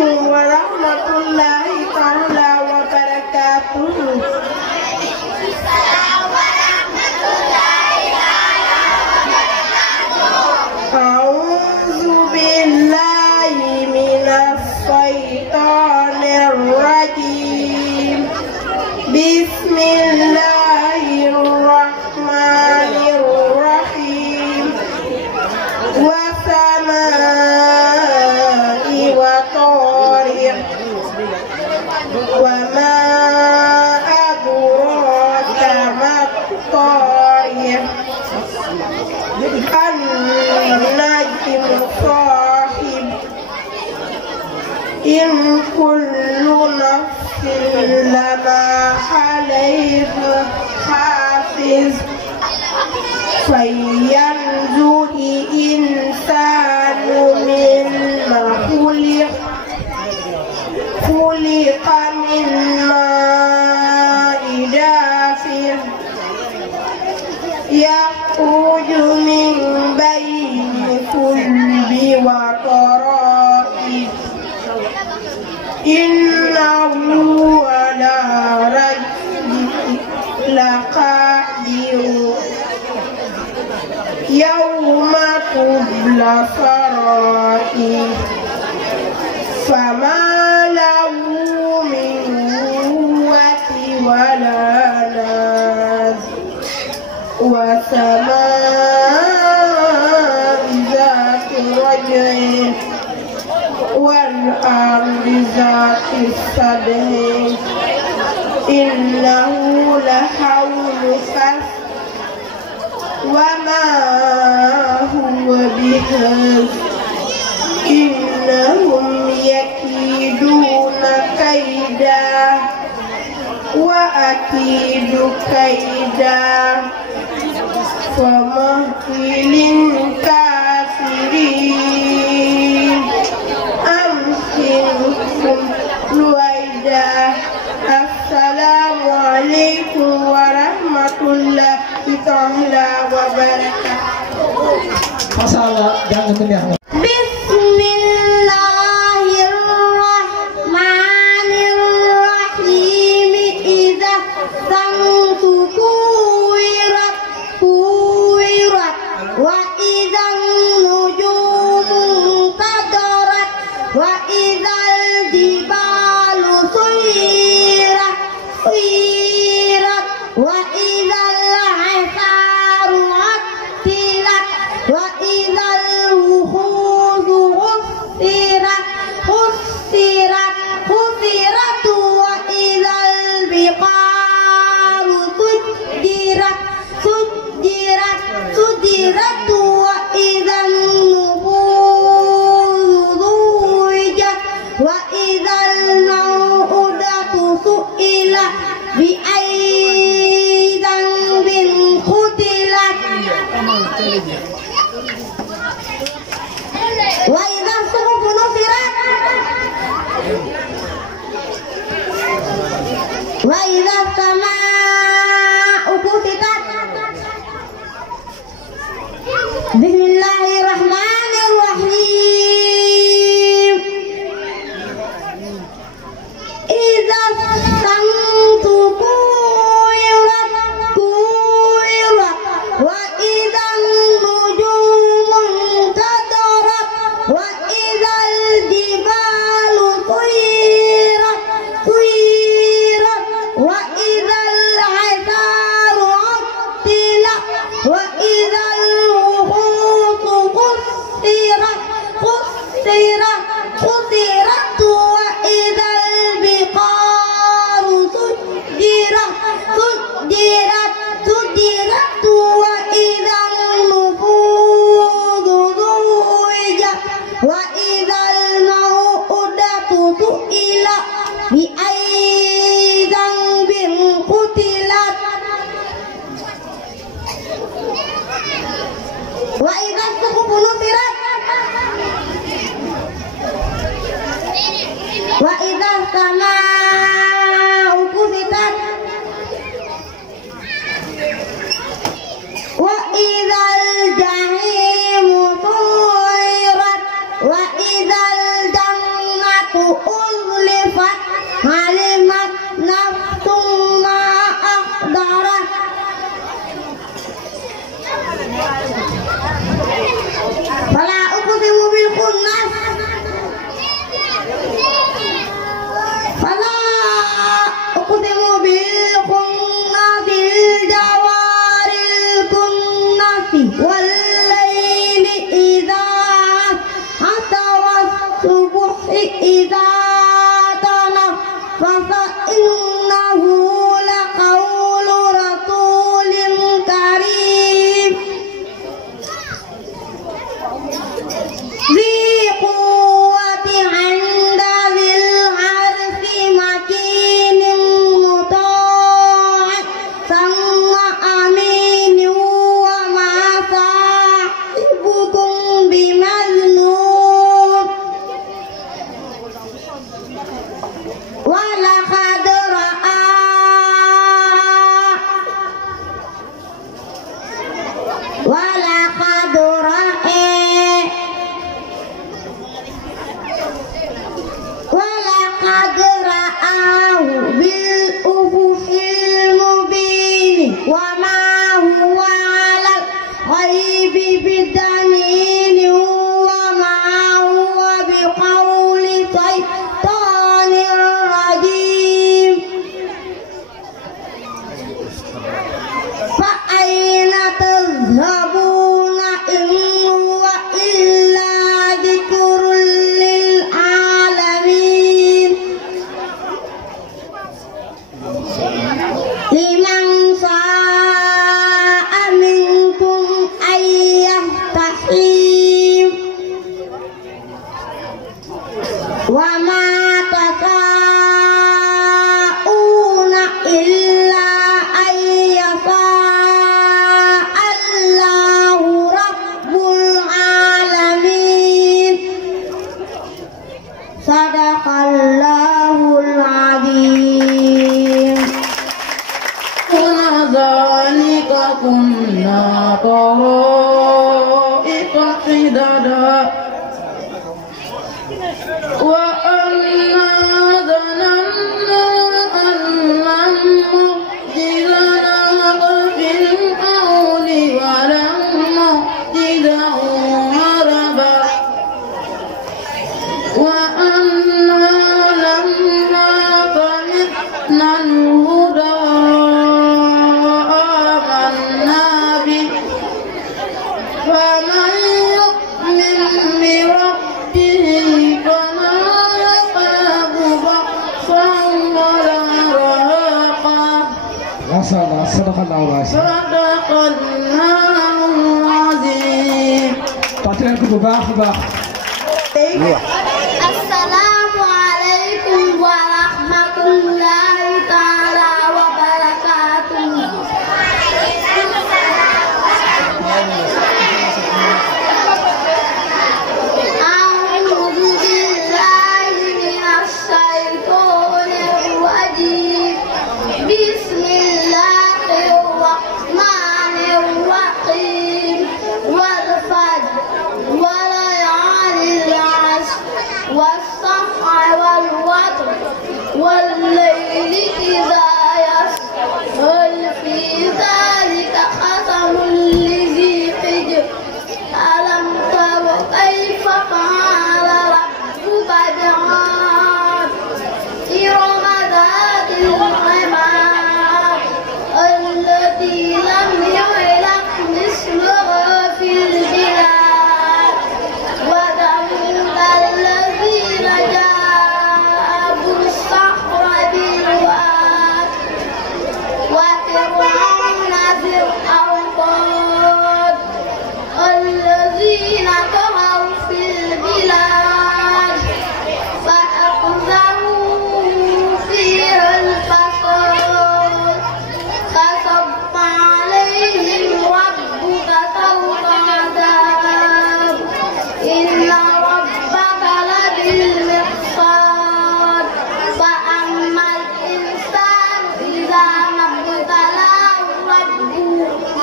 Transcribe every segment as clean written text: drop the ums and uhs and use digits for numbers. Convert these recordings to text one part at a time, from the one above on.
عليكم ورحمة الله تعالى وبركاته. أعوذ بالله من الشيطان الرجيم. بسم الله الرحمن الرحيم. والسماء وطارق وما أدراك ما الطارق النجم الصاحب إن كل نفس لما عليها حافظ فلينظر الإنسان مما خلق من ماء دافق يخرج من بين الصلب والترائب إنه على رجعه لقادر يوم تبلى السرائر فما له من قوة ولا ناصر والسماء ذات الرجع والأرض ذات الصدع إنه لحول فصل وما هو بهذا إنهم يكيدون كيدا وأكيد كيدا فمهل الكافرين أمهلهم رويدا. السلام عليكم ورحمة الله تعالى وبركاته. Masalah jangan mendiam. Bismillahirrahmanirrahim. Idza samsu kuwirat kuwirat wa idza nujumu qadarat wa idzal jibalu suyirat suyirat wa idzal hisaru attilat wa idzal wuhudu husirat husirat husirat wa idzal biqaru sujirat sujirat sujirat wa idzal nufudu zuwijat wa idzal mau'udatu su'ilat bi ayyi dhanbin qutilat wa idza suhufu nusirat wa idza samaa'u kusitat. Bismillahirrahmanirrahim. Idza samsu kuwirat kuwirat wa idzal nujumu qadarat wa idzal jibalu suyirat suyirat wa idzal hisaru attilat wa idzal wuhudu qusirat qusirat qusirat wa idzal biqaru sujirat sujirat sujirat wa idzal nufudu zuwijat wa idzal mau'udatu su'ilat bi ayyi dhanbin qutilat wa idza suhufu nusirat wa idza samaa'u kusitat wa idzal jahimu su'irat wa idzal jannatu إذا تنفس إنه لقول رسول كريم ذي قوة عند ذي العرش مكين مطاع ثم أمين وما صاحبكم بمجنون ولقد رآه بالأفق المبين وما هو على الغيب بدليل وما هو بقول شيطان رجيم فأين تذهبون إن هو إلا ذكر للعالمين لمن شاء منكم أن يستقيم وما تشاءون إلا أن يشاء الله رب العالمين صدق الله العظيم ذلك كنا طرائق قددا وأنا ظننا أن لن نعجز في الأرض ولن نعجزه هربا وأنا لما سمعنا الهدى فمن يؤمن بربه فلا يخاف بأسا ولا رهقا ما شاء الله صدق الله العظيم صدق الله العظيم. tàcc leen ko bu baax a baax. Assalamu alaikum wa rahmatullahi ta'ala wa barakatuh. أعوذ بالله من الشيطان الرجيم بسم الله الرحمن الرحيم والفجر وليال العشر والصفع والوتر والليل إذا يسر هل في ذلك قسم لذي حجر ألم تر كيف فعل ربك بعاد إرم ذات العماد التي لم يعلق مثلها في البلاد وثمود الذين جابوا الصخر بالواد وفرعون ذي الأوطاد الذين طغوا في البلاد فأخذهم فيها الفساد فصب عليهم ربك سوط عذاب إن ربك لبالمرصاد فأما الإنسان إذا ما ابتلاه ربه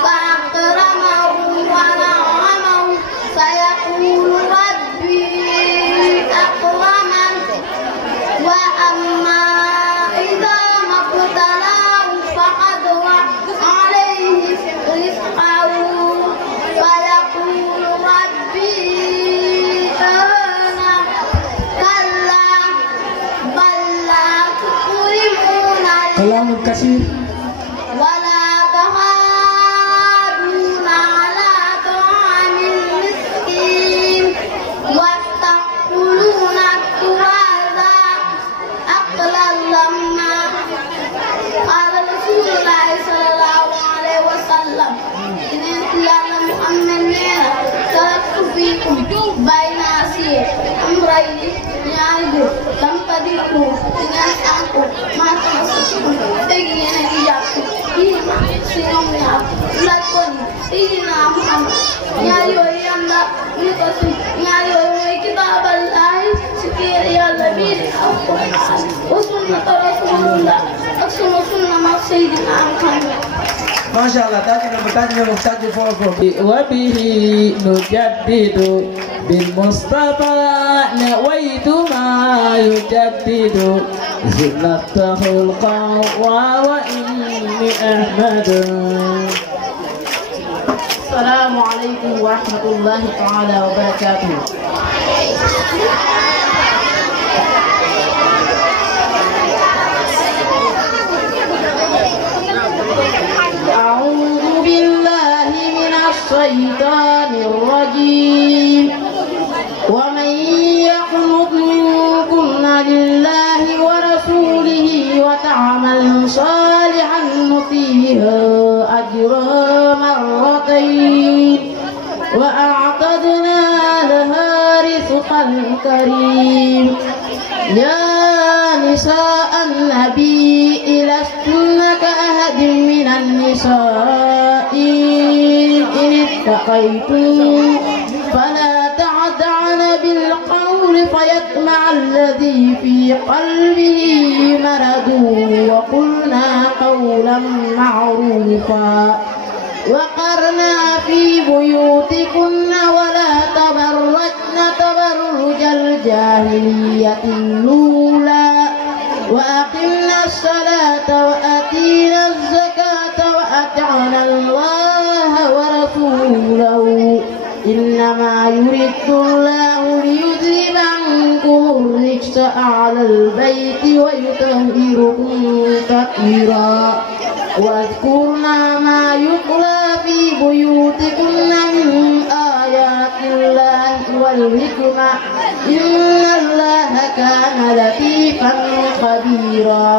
فأكرمه ونعمه فيقول ربي أكرمن وأما إذا ما ابتلاه فقدر عليه رزقه فيقول ربي أهانن كلا بل لا تكرمون كلام كثير ولا تحاضون على طعام المسكين وتأكلون التراث dikku dengan aku mataegi yang jatuh ini sinyum ya lakon ini nama nyayo yanda nikosi nyayo kita balai sikir ya lebih aku usulna rasulullah aksuma sunna ma sayyidina Muhammad. Masya Allah, tadi bertanya folklor. Wabihi nujaddidu bil Mustafa nawaitu ma yujaddidu zinnatahul qawwa wa inni ahmadu. Assalamualaikum warahmatullahi taala wabarakatuh. أعوذ بالله من الشيطان الرجيم ومن يقنط منكن لله ورسوله وتعمل صالحا نؤتها أجرها مرتين وأعتدنا لها رزقا كريم. يا نساء النبي لستن كأحد من النساء إن اتقيتم فلا تعدعن بالقول فيطمع الذي في قلبه مرض وقلنا قولا معروفا وقرنا في بيوتكن ولا تبرجن تبرج الجاهلية الأولى وأقمنا الصلاة وآتينا الزكاة وأطعنا الله ورسوله إنما يريد الله ليذهب عنكم الرجس أهل البيت ويطهركم تطهيرا واذكرنا ما يتلى في بيوتكن من آيات الله والحكمة إن الله كان لطيفا خبيرا.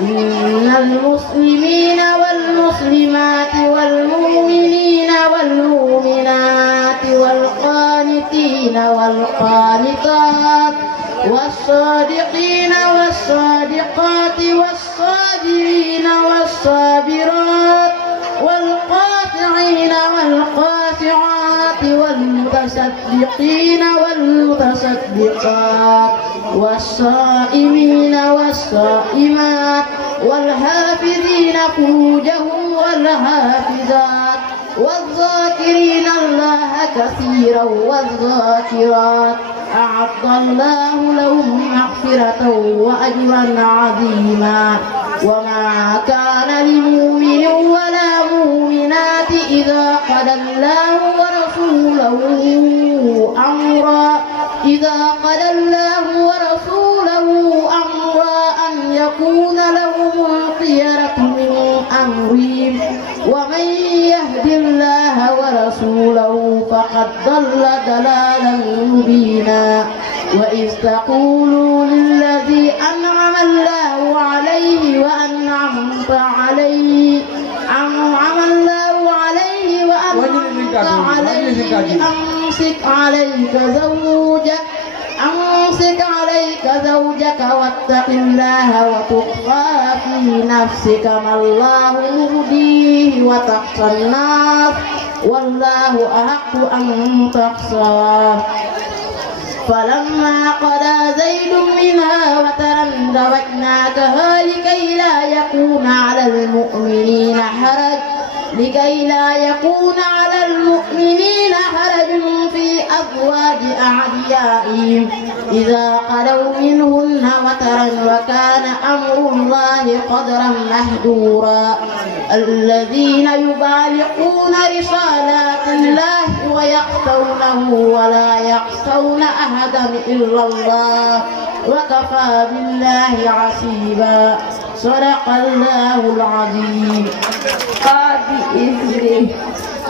إن المسلمين والمسلمات والمؤمنين والمؤمنات والقانتين والقانتات والصادقين والصادقات والصابرين والصابرات والقاطعين والقاطعات والمتصدقين والمتصدقات والصائمين والصائمات والحافظين فروجهم والحافظات والذاكرين الله كثيرا والذاكرات أعد الله لهم مغفرة وأجرا عظيما. وما كان لمؤمن ولا مؤمنات إذا قضى الله ورسوله أمرا أن يكون لهم الخيرة من أمرهم ومن يهد الله ورسوله فقد ضل ضلالا مبينا. وإذ تقولوا للذي أنعم الله عليه وأنعمت عليه أمسك عليك زوجك واتق الله وتخفى في نفسك ما الله مبديه وتخشى الناس والله أحق أن تخشاه. فلما قضى زيد منها وترا زوجناكها لكي لا يكون على المؤمنين حرج في أزواج أعديائهم إذا قضوا منهن وترا وكان أمر الله قدرا مهدورا. الذين يبالغون رسالات الله ويخشونه ولا يخشون أحدا إلا الله وكفى بالله حسيبا. صدق الله العظيم. بإذنه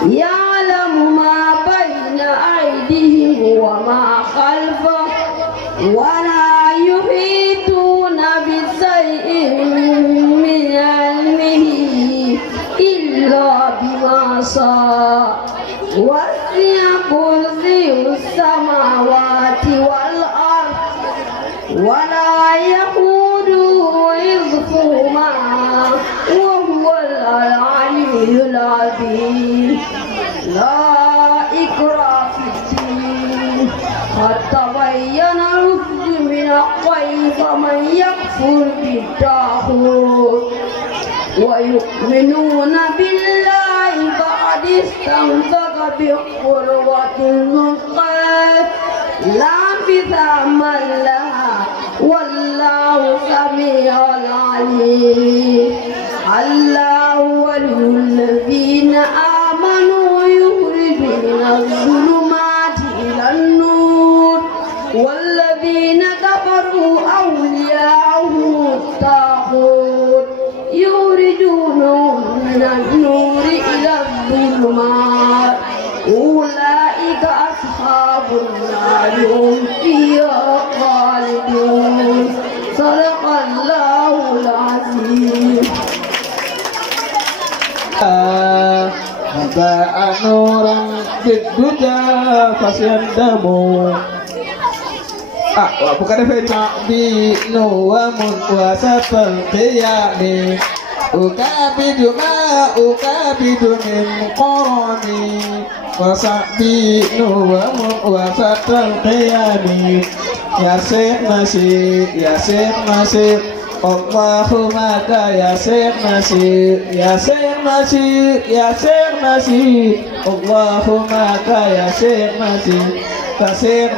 يعلم ما بين أيديهم وما خلفهم ولا يحيطون بشيء من علمه إلا بما شاء وسع كرسيه السماوات والأرض ولا يقودوا حفظهما وهو العلي العظيم. لا إكراه في الدين قد تبين الرشد من الغي فمن يكفر بالطاغوت ويؤمنون بالله فقد استمسك بالقوة الوثقى لا انفصام لها والله سميع عليم. الله ولي الذين آمنوا يخرج من الظلمات إلى النور والذين كفروا أولياءهم الطاغوت يخرجونهم من النور إلى الظلمات أولئك أصحاب النار هم فيها خالدون. صدق الله العظيم. باء نورا بالدجى فسيندموا bukan bi nuwamun wasat al-qiyami ukabidu ma ukabidu min qarani wasabi nuwamun wasat al-qiyami ya Syekh Nasib Allahumma ka ya Syekh Nasib Allahumma ka ya Syekh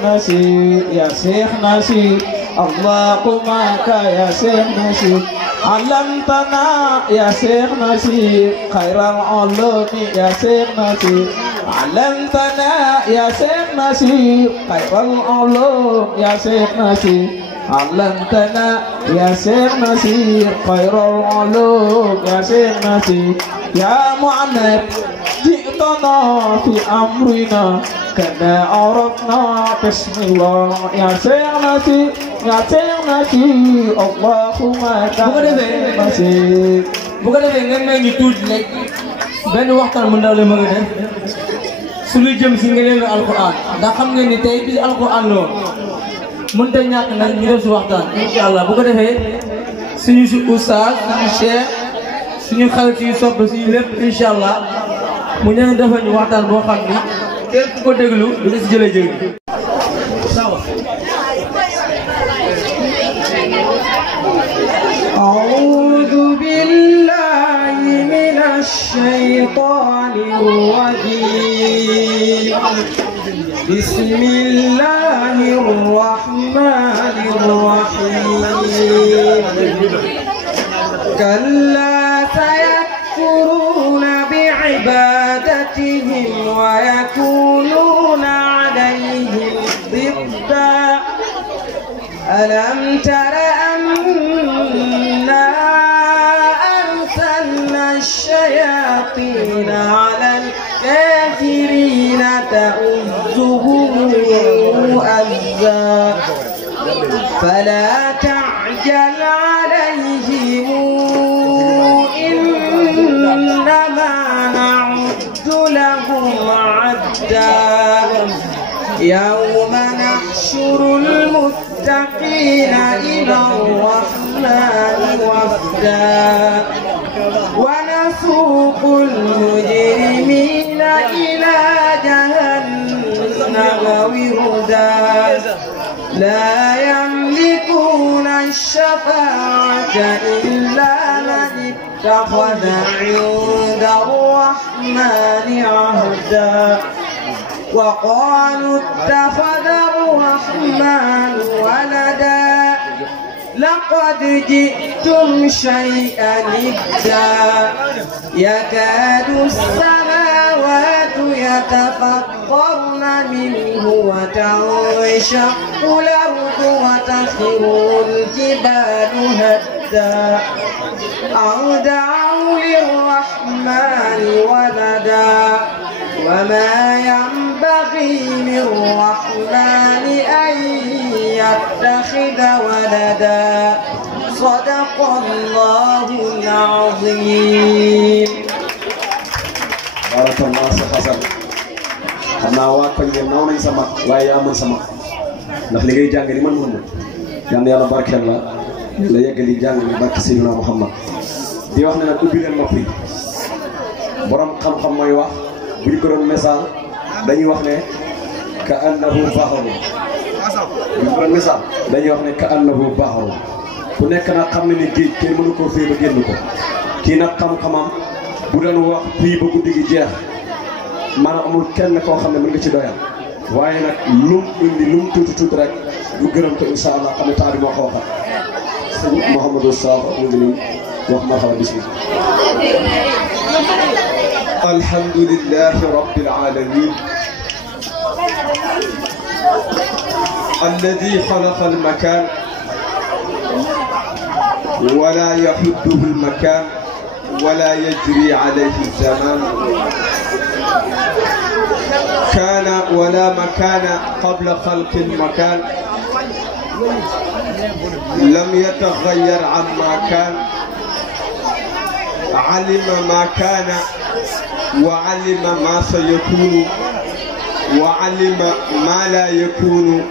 Nasib ya Syekh Nasib Allahumma ka ya Syekh Nasib alamtana ya Syekh Nasib khairal ulumi ya Syekh Nasib alamtana ya Syekh Nasib khairal ulum ya Syekh Nasib alamtana ya Syekh Nasib khairal ulum ya Syekh Nasib ya Muhammad ji'tana fi amrina kana arafna bismillah ya Syekh Nasib Allahumma Nasib. bu ko defee ngeen may ñu tuuti rek benn waxtaan mu ndaw la ma nga def su lu jëm si ngeen alquran ndax xam ngeen ni tey bi alquran la woon mën ta ñàkk nag ñu def si waxtaan inshallah bu ko defee suñu oustaz suñu cheikh suñu xarit yu sopp suñu lépp inshallah mu ñëw defal ñu waxtaan boo xam ni képp ku ko déglu du nga si jëlee jëriñ. أعوذ بالله من الشيطان الرجيم بسم الله الرحمن الرحيم كلا سيكفرون بعبادتهم ويكونون عليهم ضدا ألم تر أنا أرسلنا الشياطين على الكافرين تؤزهم أزا فلا تعجل عليهم إنما نعد لهم عدا يوم نحشر المتقين إلى الرحمن وفدا ونسوق المجرمين إلى جهنم وردا لا يملكون الشفاعة إلا من اتخذ عند الرحمن عهدا وقالوا اتخذ الرحمن ولدا لقد جئتم شيئا إدا يكاد السماوات يتفطرن منه وتنشق الأرض وتخر الجبال هدا أن دعوا للرحمن ولدا وما ينبغي للرحمن أن يتخذ ولدا صدق الله العظيم. بارك الله فيك. xanaa waa koñ ngeen naw nañ sama waaye yaa mën sama ndax li ngay jàng ni man mën na yal na yàlla barkeel la la yeggali jàng bi barke Seydina Muhammad di wax ne nag ubbi leen nopp yi borom xam-xam mooy wax bu ñu ko doon misaal dañuy wax ne ka annahu baxaru bu ñu ko doon misaal dañuy wax ne ka annahu baxaru ku nekk nag xam ne ni géej kenn mënu koo fee ba génn ko kii nag xam-xamam bu doon wax fii ba guddi gi jeex maanaam amul kenn koo xam ne mën nga ci doyal waaye nag lum indi lum tuuti rek ñu gërëm ko incha allah xam ne temps bi moo ko waxal sëñ Mouhamadou Sakho ñu ngi nii wax marhaba bismillah. alhamdulillahi rabbil alamin alladi xalaqa almakan wala yaxudduhu almakan wala yajri alayhi alzaman كان ولا مكان قبل خلق المكان لم يتغير عما كان علم ما كان وعلم ما سيكون وعلم ما لا يكون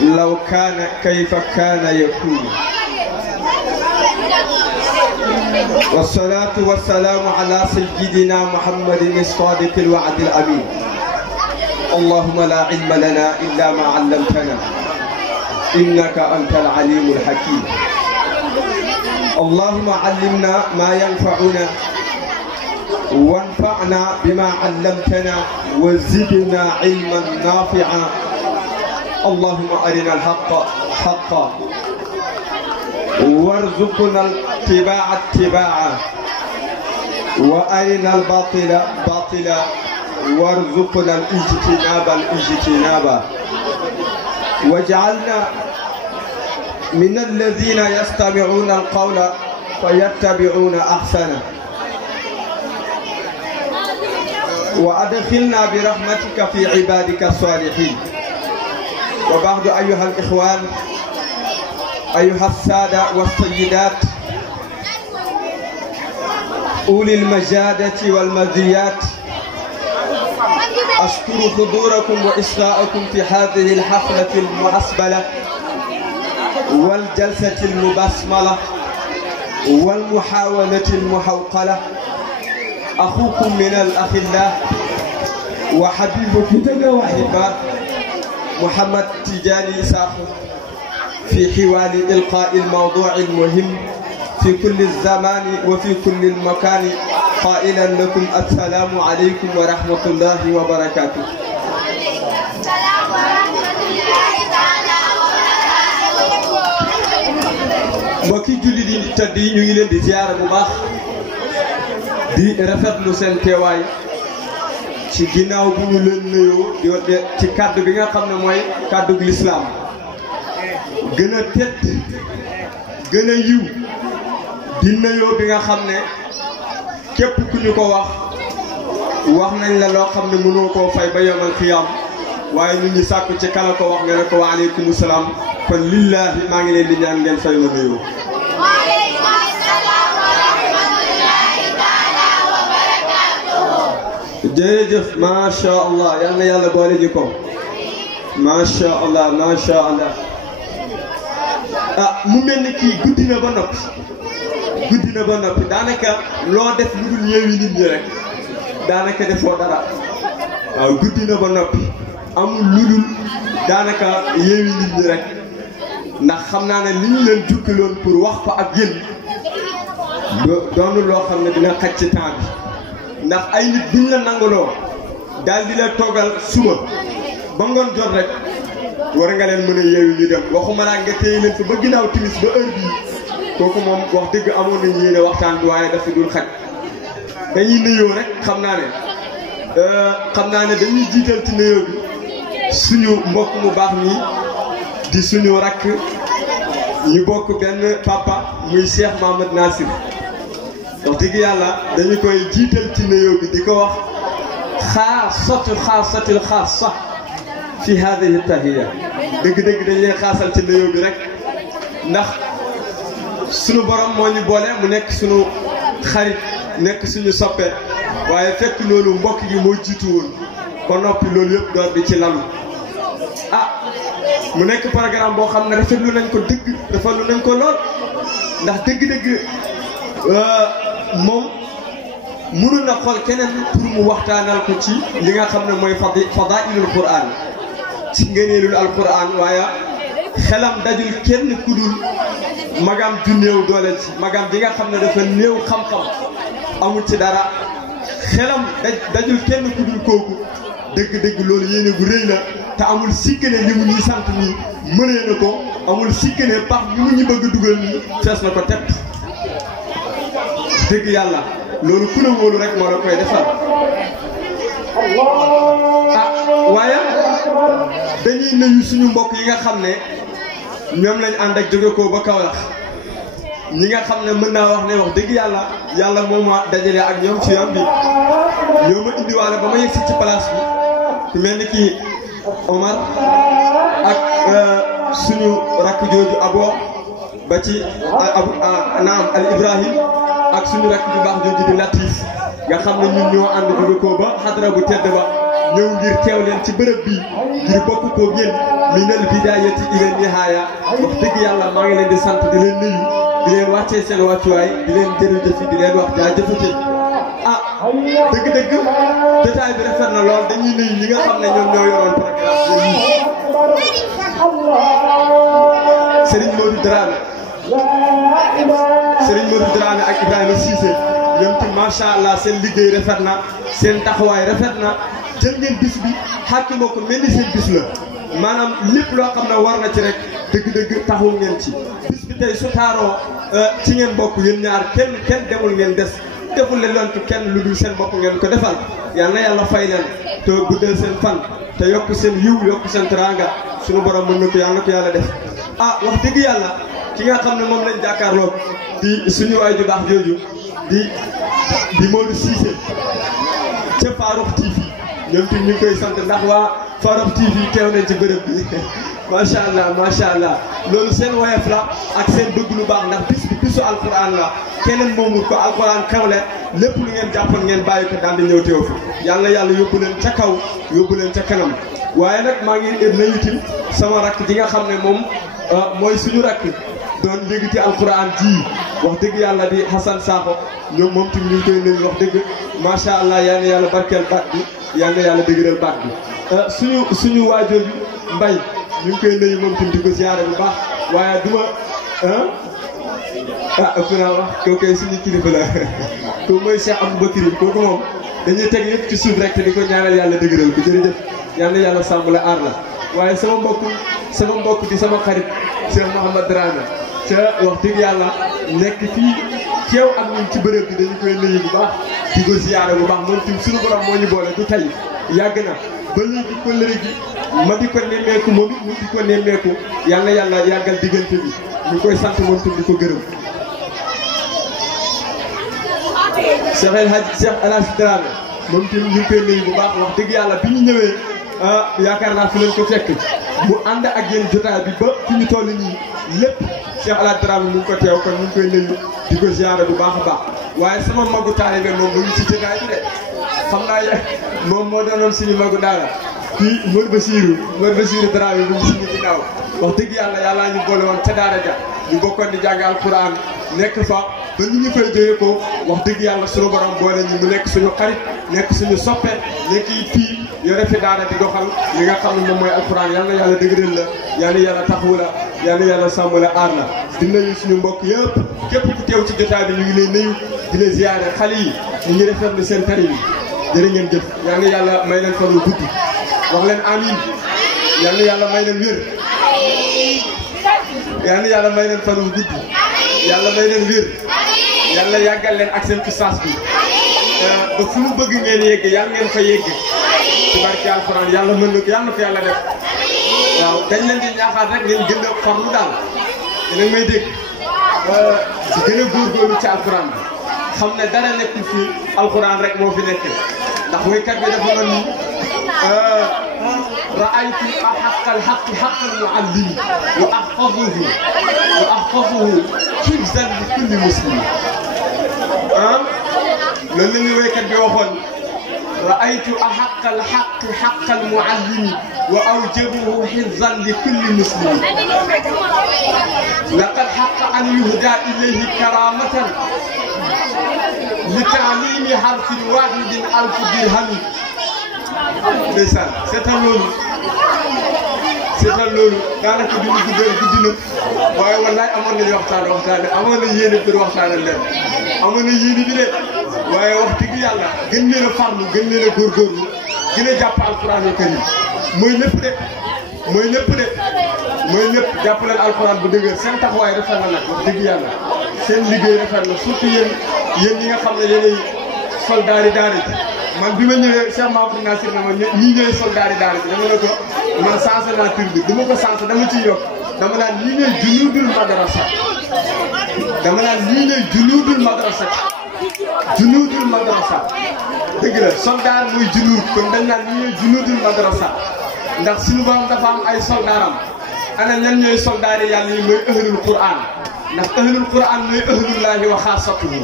لو كان كيف كان يكون والصلاة والسلام على سيدنا محمد الصادق الوعد الأمين اللهم لا علم لنا إلا ما علمتنا إنك أنت العليم الحكيم اللهم علمنا ما ينفعنا وانفعنا بما علمتنا وزدنا علما نافعا اللهم أرنا الحق حقا وارزقنا اتباعا وأرنا الباطل باطلا وارزقنا الاجتناب واجعلنا من الذين يستمعون القول فيتبعون أحسنه وأدخلنا برحمتك في عبادك الصالحين وبعد أيها الإخوان أيها السادة والسيدات أولي المجادة والمزيات أشكر حضوركم وإسراءكم في هذه الحفلة المعسبلة والجلسة المبسملة والمحاولة المحوقلة أخوكم من الأخلاء وحبيبكم وأحباب محمد تجاني ساخو في حوال إلقاء الموضوع المهم في كل الزمان وفي كل المكان قائلا لكم السلام عليكم ورحمة الله وبركاته. mbokki jullit yi tedd yi ñu ngi leen di ziyaara bu baax di rafetlu seen teewaay ci ginnaaw bu ñu leen nuyoo ci kàddu bi nga xam ne mooy kàddu gu lislaam gën a tedd gën a yiw di nuyoo bi nga xam ne képp ku ñu ko wax nañ la loo xam ne mënoo koo fay ba yomal xiyaam waaye nit ñi sàkku ci kala ko wax nga ne ko wa aleykum salaam kon lillahi maa ngi leen di ñaan ngeen fay ma nuyoo. jërëjëf macha allah yal na yàlla boole ñu ko macha allah macha allah ah mu mel ni kii guddi na ba noppi daanaka loo def lu dul yeewi nit ñi rek daanaka defoo dara waaw guddi na ba noppi amul lu dul daanaka yeewi nit ñi rek ndax xam naa ne li ñu leen jukkiloon pour wax ko ak yéen doonul loo xam ne dina xaj ci temps bi ndax ay nit buñ la nanguloo daal di la toogal suba ba ngoon jot rek war nga leen mën a yeewi ñu dem waxuma laa nga téye leen fa ba ginnaaw timis ba heure bii kooku moom wax dëgg amoon nañu yéene waxtaan bi waaye dafa dul xaj dañuy nuyoo rek xam naa ne dañuy jiital ci nuyoo bi suñu mbokk mu baax nii di suñu rakk ñu bokk benn papa muy Cheikh Mahamad Nasir wax dëgg yàlla dañu koy jiital ci nuyoo bi di ko wax xaasatul xaasa fi hadihi tahiya dëgg-dëgg dañ leen xaasal ci nuyoo bi rek ndax suñu borom moo ñu boole mu nekk suñu xarit nekk suñu soppe waaye fekk loolu mbokk gi moo jiitu woon ba noppi loolu yëpp door di ci lalu ah mu nekk programme boo xam ne rafetlu nañ ko dëgg rafetlu nañ ko lool ndax dëgg-dëgg moom mënul na xool keneen pour mu waxtaanal ko ci li nga xam ne mooy fadailul Qur'an ci ngëneelul alquran waaye xelam dajul kenn ku dul magam ju néew doole ci magam ji nga xam ne dafa néew xam-xam amul ci dara xelam dajul kenn ku dul kooku dëgg-dëgg loolu yéene gu rëy la te amul sikkane li mu ñuy sant nii mënee na ko amul sikkane pax li mu ñu bëgg dugal nii fees na ko tepp dëgg yàlla loolu ku la wóolu rek moo la koy defal ah waaye dañuy nuyu suñu mbokk yi nga xam ne ñoom lañ ànd ak jóge ko ba Kaolack ñi nga xam ne mën naa wax ne wax dëgg yàlla moom ma dajale ak ñoom ci yoon bi ñoo ma indiwaale ba ma yegsi ci place bi ku mel ni kii Omar ak suñu rakk jooju Abo ba ci naam al Ibrahim ak suñu rakk bu baax jooju di Latif nga xam ne ñun ñoo ànd jóge ko ba xadra bu tedd ba ñëw ngir teew leen ci bërëb bi ngir bokk ko ngeen minal bidaayati ila nihaaya wax dëgg yàlla maa ngi leen di sant di leen nuyu di leen wàccee seen wàccuwaay di leen jërëjëf di leen wax jaajëfate ah dëgg-dëgg détail bi rafet na lool dañuy nuyu ñi nga xam ne ñoom ñoo yoroon programme yi Serigne Modou Dramé ak Ibrahima Cissé ñoom ci macha allah seen liggéey rafet na seen taxawaay rafet na jël ngeen bis bi xàkkimoo ko mel ni seen bis la maanaam lépp loo xam ne war na ci rek dëgg-dëgg taxaw ngeen ci bis bi tey su taaroo ci ngeen bokk yéen ñaar kenn demul ngeen des deful leen lontu kenn lu dul seen bopp ngeen ko defal yal na yàlla fay leen te guddal seen fan te yokk seen yiw yokk seen teranga suñu borom mën na ko yal na ko yàlla def ah wax dëgg yàlla ki nga xam ne moom lañ jàkkaarloo di suñu waay ju baax jooju di Modou Cissé ca Farokh TV ñoom tamit ñu ngi koy sant ndax waa Farokh TV teew nañ ci bërëb bi macha allah loolu seen woyof la ak seen bëgg lu baax ndax bis bi bisu alquran la keneen moomul ko alquran xewle lépp lu ngeen jàppoon ngeen bàyyi ko daal di ñëw teew fi yàlla yóbbu leen ca kaw yóbbu leen ca kanam waaye nag maa ngi nuyu itam sama rakk ji nga xam ne moom mooy suñu rakk doon yëgiti alquran ji wax dëgg yàlla di Hassan Sakho ñoom moom tamit ñu ngi koy nuyu wax dëgg macha allah yal na yàlla barkeel baat bi yal na yàlla dëgëral baat bi suñu waajooju Mbay ñu ngi koy nuyu moom tamit di ko ziare bu baax waaye duma ëpp naa wax kooku kay suñu kilifa la kooku mooy Cheikh Aboubacry kooku moom dañuy teg lépp ci suuf rek te di ko ñaanal yàlla dëgëral ko jërëjëf yal na yàlla sàmm la aar la waaye sama mbokk di sama xarit Cheikh Mouhamad Dramé ca wax dëgg yàlla nekk fii ceew ak ñun ci bërëb bi dañu koy nuyu bu baax di ko ziyaare bu baax moom tamit suñu borom moo ñu boole du tey yàgg na ba léegi kóllëre gi ma di ko nemmeeku moom it mu di ko nemmeeku yal na yàlla yàggal diggante bi ñu koy sant moom tamit di ko gërëm. Cheikh El Hadj Dramé moom tamit ñu ngi koy nuyu bu baax wax dëgg yàlla bi ñu ñëwee yaakaar naa fi leen ko fekk mu ànd ak yéen jotaay bi ba fi ñu toll nii lépp Cheikh El Hadj Dramé mu ngi ko teew kon ñu ngi koy nuyu di ko ziyaare bu baax a baax waaye sama magu taalibe moom mu ngi ci jotaay bi de xam naa moom moo doonoon suñu magu daara fii Modou Bassirou Dramé mu ngi suñu ginnaaw wax dëgg yàlla ñu boole woon ca daara ja ñu bokkoon di jàng alquran nekk fa ba ñu fay jógee ko wax dëgg yàlla suñu borom boole ñu mu nekk suñu xarit nekk suñu soppe nekk it fii yore fi daara di doxal li nga xam ne moom mooy alquran yal na yàlla dëgëral la yal na yàlla taxawu la yal na yàlla sàmm la aar la di nuyu suñu mbokk yëpp képp ku teew ci jotaay bi ñu ngi lay nuyu di la ziyaare xale yi ñu ngi rafetlu seen tari bi jërë ngeen jëf yal na yàlla may leen fan wu gudd wax leen amiin yal na yàlla may leen wér yal na yàlla may leen fan wu gudd yàlla may leen wér yàlla yàggal leen ak seen puissance bi ba fu mu bëgg ngeen yegg yàlla ngeen fa yegg ci barke alxuraan yàlla mën na ko yàlla na ko yàlla def waaw dañ leen di ñaaxaat rek ngeen gën a farlu daal dinañ may dégg ci gën a góorgóorlu ci alxuraan bi xam ne dara nekkul fii alxuraan rek moo fi nekk ndax woykat bi dafa mel ni raaytu ahaqal xaqi xaqal muallimi wa ahfazuhu hifzan li kulli muslim loolu la ñuy woykat bi waxoon رأيت أحق الحق حق المعلم وأوجبه حفظا لكل مسلم لقد حق أن يهدى إليه كرامة لتعليم حرف واحد 1000 درهم ndeysaan seetal loolu daanaka du ñu guddal guddi na waaye wallaay amoon nañu waxtaan amoon na yéene pour waxtaanal leen amoon na yéene bi de waaye wax dëgg yàlla gën leen a farlu gën leen a góorgóorlu gën a jàpp alxuraanul karim mooy lépp jàpp leen alxuraan bu dëgër seen taxawaay rafet na nag wax dëgg yàlla seen liggéey rafet na surtout yéen ñi nga xam ne yéenay soldaari daara ji man bi ma ñëwee Cheikh Mamadou Nasir na ma ñii ñooy soldaari daara ji dama ne ko man sensé naa tur bi du ma ko sensé dama ciy yokk dama naan ñii ñooy junuudul madrasa junuudul madrasa dëgg la soldaar muy junuud kon dañ naan ñii ñooy junuudul madrasa ndax suñu borom dafa am ay soldaaram ana ñan ñooy soldaari yàlla yi mooy ahlul quran ndax ahlul quran mooy ahlullaahi wa xaasatuhu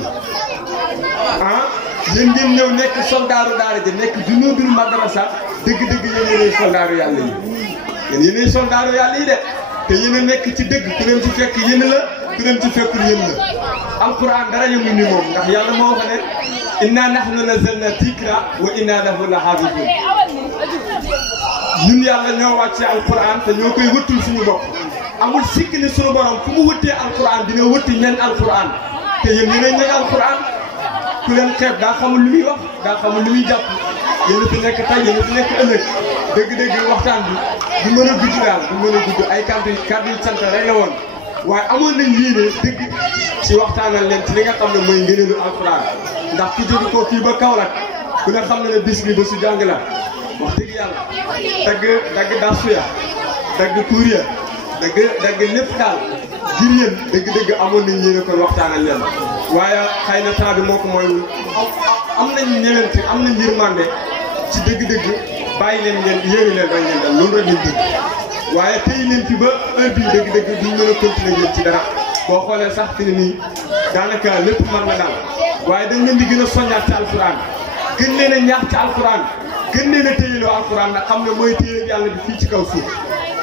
yéen ngeen ñëw nekk soldaaru daara ji nekk junuudul madrasa dëgg-dëgg yéenay soldaaru yàlla yi yéenay soldaaru yàlla yi de te yéen a nekk ci dëgg ku leen ci fekk yéen la ku leen ci fekkul yéen la alquran dara yëngu ni moom ndax yàlla moo wax ne inna nahnu nazzalna dhikra wa inna lahu la haafizun ñun yàlla ñoo wàcce alquran te ñoo koy wëttul suñu bopp amul sikk ni suñu borom fu mu wëttee alquran dina wëtti ñen alquran te yéen yéenay ñen alquran ku leen xeeb daa xamul lu muy wax daa xamul lu muy jàpp yéen a fi nekk tey yéen a fi nekk ëllëg dëgg-dëgg waxtaan bi du mën a gudd daal du mën a gudd ay kàddu yu sant rek la woon waaye amoon nañ yéene dëgg ci waxtaanal leen ci li nga xam ne mooy ngëneelu alxuraan ndax ku jóge ko fii ba Kaolack ku ne xam ne ne bis bi ba su jàng la wax dëgg yàlla dagg darsu ya dagg tuur ya dagg lépp daal ngir yéen dëgg-dëgg amoon nañ yéene kon waxtaanal leen waaye xëy na temps bi moo ko mooy am nañ ñëwante am nañ yërmande ci dëgg-dëgg bàyyi leen ngeen yéene leen bañ leen dal loolu rek lañ dëgg waaye tey leen fi ba heure bii dëgg-dëgg duñ mën a continuer yéen ci dara boo xoolee sax fi ne nii daanaka lépp mën na daal waaye dañ leen di gën a soññaat ci alxuraan gën leen a ñaax ci alxuraan gën leen a téyeloo alxuraan nag xam ne mooy téye yàlla bi fii ci kaw suuf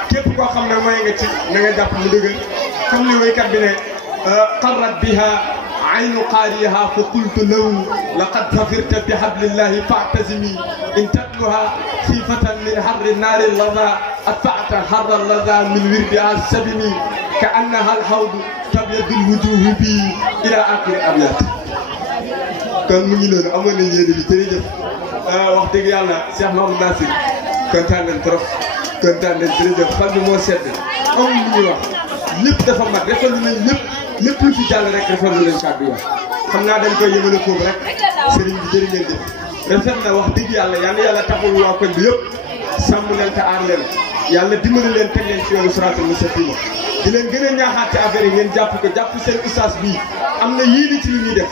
képp koo xam ne mooy nga ci na nga jàpp mu dëggal comme li waykat bi ne qarrat biha aynu qaariha fa qultu lahu laqad zafirta bi hablillahi fa'tazimi in tatluha khifatan min harri naari laza atfa'ta harra laza min wirdiha sabimi ka annaha alhawdu tabyadul wujuhi bi ila akhir abyat kon mu ngi noonu amoon nañ yéene bi jërëjëf wax dëgg yàlla Cheikh Mamadou Nasir kontaan nañ trop kontaan nañ jërëjëf xol bi moo sedd amul lu ñuy wax lépp dafa mat rafetlu nañ lépp lu fi jàll rek rafetlu nañ kàddu yi xam naa dañ koy yëmale foofu rek sëriñ bi jërë ngeen jëf rafet na wax dëgg yàlla yàlla taxul waa koñ bi yëpp sàmm leen te aar leen yàlla dimbali leen teg leen ci yoonu siraatal mustaqiim di leen gën a ñaaxaat ci affaire yi ngeen jàpp seen ustaas bii am na yéene ci li ñuy def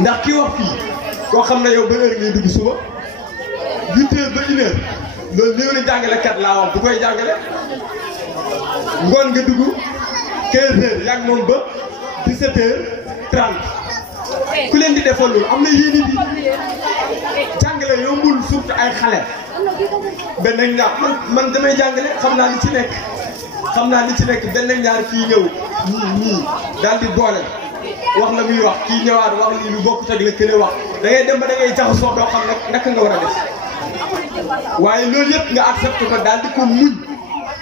ndax kii wax fii koo xam ne yow ba heure ngay dugg suba 8 heures ba 1 heure loolu néew na jàngalekat laa wax bu koy jàngale ngoon nga dugg 15 heures yàgg moom ba 17h30 ku leen di defal loolu am na yéene bi jàngale yombul surtout ay xale benn ñaar man damay jàngale xam naa li ci nekk benn ñaar kii ñëw nii daal di boole wax la muy wax kii ñëwaat wax li lu bokkut ak la kële wax da ngay dem ba da ngay jaxasoo doo xam nag naka nga war a def waaye loolu yëpp nga accepté ko daal di ko muñ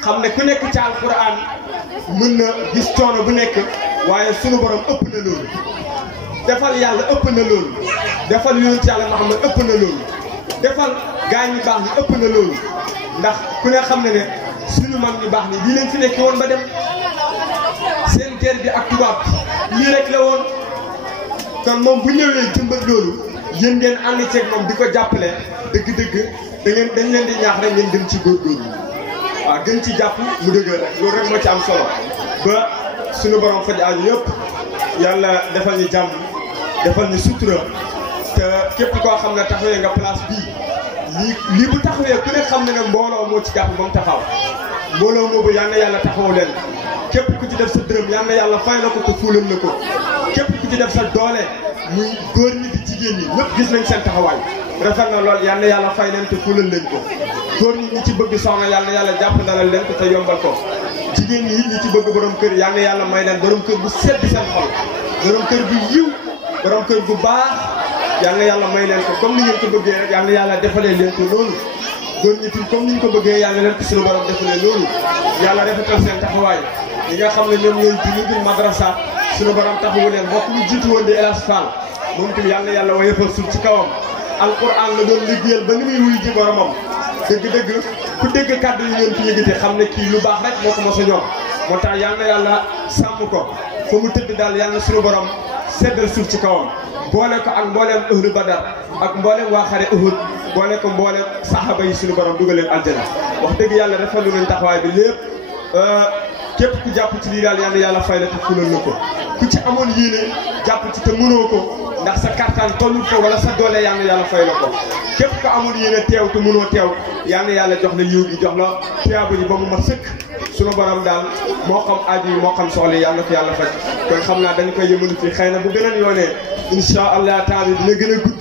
xam ne ku nekk ci alquran mën na gis coono bu nekk waaye sunu borom ëpp na loolu defal yàlla ëpp na loolu defal yonent yàlla Muhammad ëpp na loolu defal gaañ ñu baax ñi ëpp na loolu ndax ku ne xam ne ne suñu mag ñu baax ñi lii leen fi nekk woon ba dem seen guerre bi ak tubaab bi lii rek la woon kon moom bu ñëwee jëmbat loolu yéen ngeen ànd ceeg moom di ko jàppale dëgg-dëgg dañ leen di ñaax rek ngeen gën ci góorgóorlu waaw gën ci jàpp mu dëgër rek loolu rek moo ci am solo ba suñu borom faj aaju yëpp yàlla defal ñu jàmm defal ñu sutura te képp koo xam ne taxawee nga place bii lii bu taxawee ku ne xam ne ne mbooloo moo ci jàpp ba mu taxaw mbooloo moobu yal na yàlla taxaw leen képp ku ci def sa dërëm yal na yàlla fay la ko te fuulal la ko képp ku ci def sa doole muy góor ñi di jigéen ñi ñëpp gis nañ seen taxawaay rafet na lool yal na yàlla fay leen te fulal leen ko góor ñi ñi ci bëgg soxna yal na yàlla jàpp ndalal leen ko te yombal ko jigéen ñi ñi ci bëgg borom kër yal na yàlla may leen borom kër bu sedd seen xol borom kër bu yiw borom kër bu baax yal na yàlla may leen ko comme ni ngeen ko bëggee rek yal na yàlla defalee leen ko loolu góor ñi tamit comme ni ñu ko bëggee yal na leen ko suñu borom defalee loolu yàlla rafetal seen taxawaay ñi nga xam ne ñoom ñooy junudul madrasa suñu borom taxawu leen mbokk ñu jiitu woon di El Hadj Fall moom tamit yal na yàlla wayefal suuf ci kawam alquran la doon liggéeyal ba ni muy wuy ji boromam dëgg-dëgg ku dégg kàddu yi ngeen fi yëgite xam ne kii lu baax rek moo ko mos a ñor moo tax yal na yàlla sàmm ko fa mu tëdd daal yal na suñu borom seddal suuf ci kawam boole ko ak mbooleem ahlu badar ak mbooleem waa xare Uhud boole ko mbooleem saxaaba yi suñu borom dugal leen aljana wax dëgg yàlla rafetlu nañ taxawaay bi lépp képp ku jàpp ci lii daal yal na yàlla fay la te fulal na ko ku ci amoon yéene jàpp ci te mënoo ko ndax sa kartaan tollu ko wala sa doole yal na yàlla fay la ko képp ko amoon yéene teew te mënoo teew yal na yàlla jox la yiw gi jox la tiyaaba ji ba mu mat sëkk sunu borom daal moo xam aaju yi moo xam soxla yi yal na ko yàlla faj kon xam naa dañu koy yëmalu fii xëy na bu beneen yoonee incha allah temps bi dina gën a gudd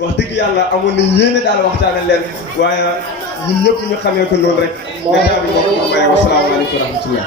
wax dëgg yàlla amoon nañ yéene daal waxtaanal leen waaye ñun ñëpp ñu xamee ko noonu rek. waaw waaw waaw wasalaamaaleykum wa rahmatullah